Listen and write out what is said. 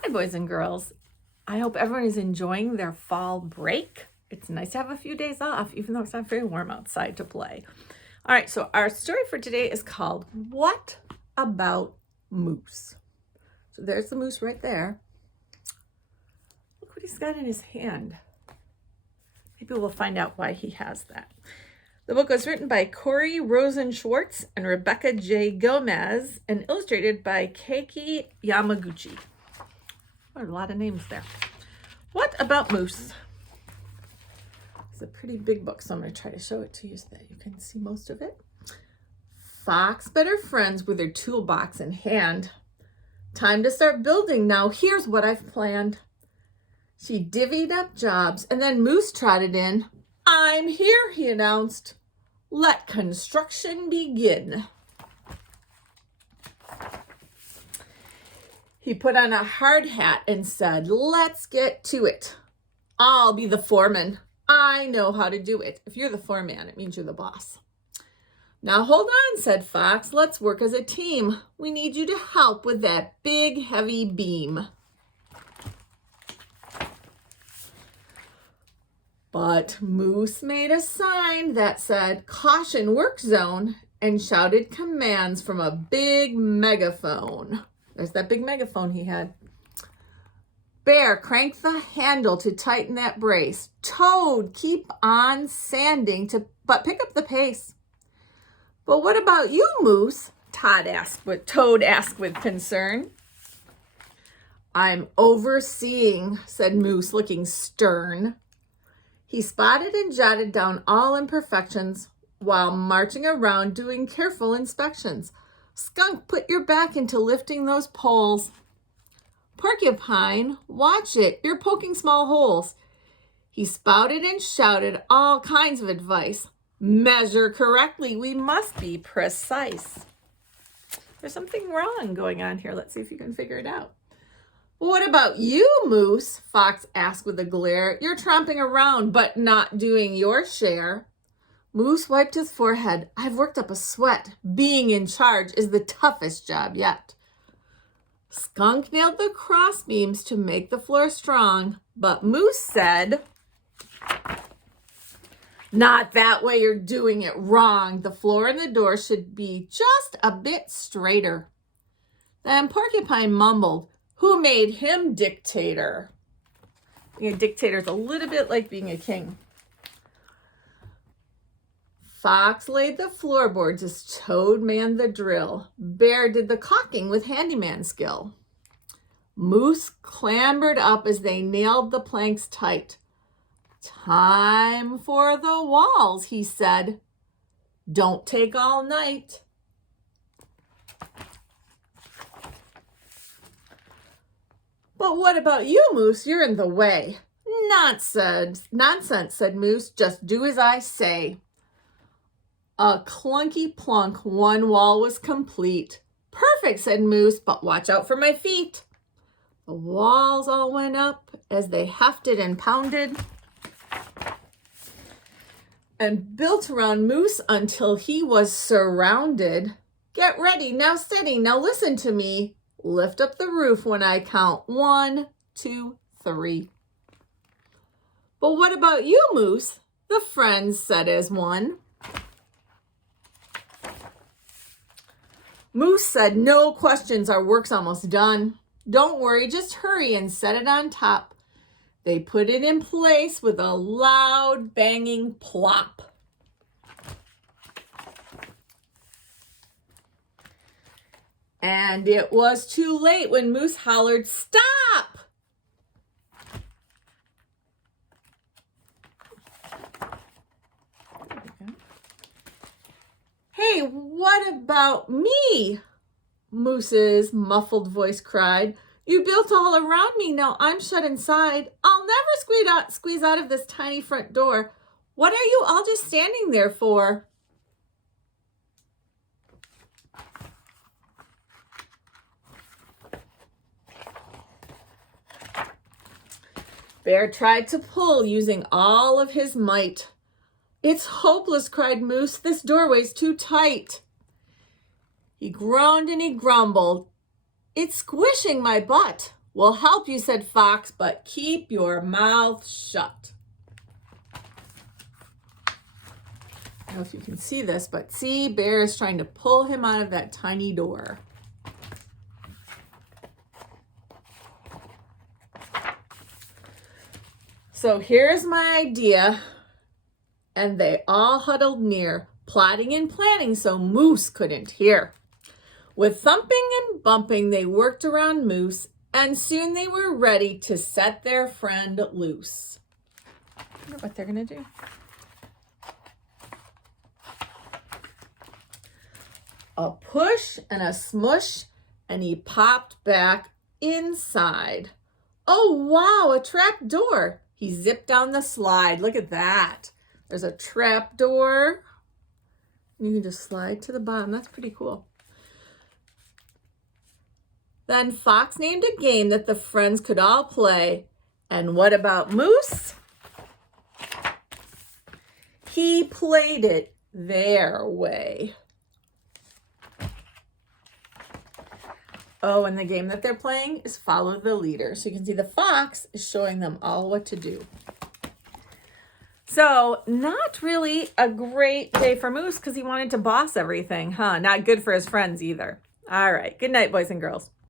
Hi, boys and girls. I hope everyone is enjoying their fall break. It's nice to have a few days off, even though it's not very warm outside to play. All right, so our story for today is called What About Moose? So there's the moose right there. Look what he's got in his hand. Maybe we'll find out why he has that. The book was written by Corey Rosen Schwartz and Rebecca J. Gomez and illustrated by Keiki Yamaguchi. A lot of names there. What About Moose? It's a pretty big book, so I'm going to try to show it to you so that you can see most of it. Fox better friends with her toolbox in hand. Time to start building now. Here's what I've planned. She divvied up jobs, and then Moose trotted in. I'm here, he announced. Let construction begin. He put on a hard hat and said, let's get to it. I'll be the foreman. I know how to do it. If you're the foreman, it means you're the boss. Now hold on, said Fox. Let's work as a team. We need you to help with that big, heavy beam. But Moose made a sign that said, caution work zone, and shouted commands from a big megaphone. There's that big megaphone he had. Bear, crank the handle to tighten that brace. Toad, keep on sanding, but pick up the pace. But what about you, Moose? Toad asked with concern. I'm overseeing, said Moose, looking stern. He spotted and jotted down all imperfections while marching around doing careful inspections. Skunk, put your back into lifting those poles. Porcupine, watch it. You're poking small holes. He spouted and shouted all kinds of advice. Measure correctly. We must be precise. There's something wrong going on here. Let's see if you can figure it out. What about you, Moose? Fox asked with a glare. You're tromping around, but not doing your share. Moose wiped his forehead. I've worked up a sweat. Being in charge is the toughest job yet. Skunk nailed the crossbeams to make the floor strong, but Moose said, not that way, you're doing it wrong. The floor and the door should be just a bit straighter. Then Porcupine mumbled, who made him dictator? Being a dictator is a little bit like being a king. Fox laid the floorboards as Toad manned the drill. Bear did the caulking with handyman skill. Moose clambered up as they nailed the planks tight. Time for the walls, he said. Don't take all night. But what about you, Moose? You're in the way. Nonsense, said Moose. Just do as I say. A clunky plunk, one wall was complete. Perfect, said Moose, but watch out for my feet. The walls all went up as they hefted and pounded and built around Moose until he was surrounded. Get ready, now steady, now listen to me. Lift up the roof when I count 1, 2, 3. But what about you, Moose? The friends said as one. Moose said, no questions, our work's almost done. Don't worry, just hurry and set it on top. They put it in place with a loud banging plop. And it was too late when Moose hollered, stop! Hey, what about me? Moose's muffled voice cried. You built all around me, now I'm shut inside. I'll never squeeze out of this tiny front door. What are you all just standing there for? Bear tried to pull using all of his might. It's hopeless, cried Moose. This doorway's too tight. He groaned and he grumbled. It's squishing my butt. We'll help you, said Fox, but keep your mouth shut. I don't know if you can see this, but see, Bear is trying to pull him out of that tiny door. So here's my idea. And they all huddled near, plotting and planning so Moose couldn't hear. With thumping and bumping, they worked around Moose, and soon they were ready to set their friend loose. I wonder what they're going to do. A push and a smush, and he popped back inside. Oh, wow, a trap door. He zipped down the slide. Look at that. There's a trap door. You can just slide to the bottom. That's pretty cool. Then Fox named a game that the friends could all play. And what about Moose? He played it their way. Oh, and the game that they're playing is Follow the Leader. So you can see the fox is showing them all what to do. So not really a great day for Moose because he wanted to boss everything, huh? Not good for his friends either. All right. Good night, boys and girls.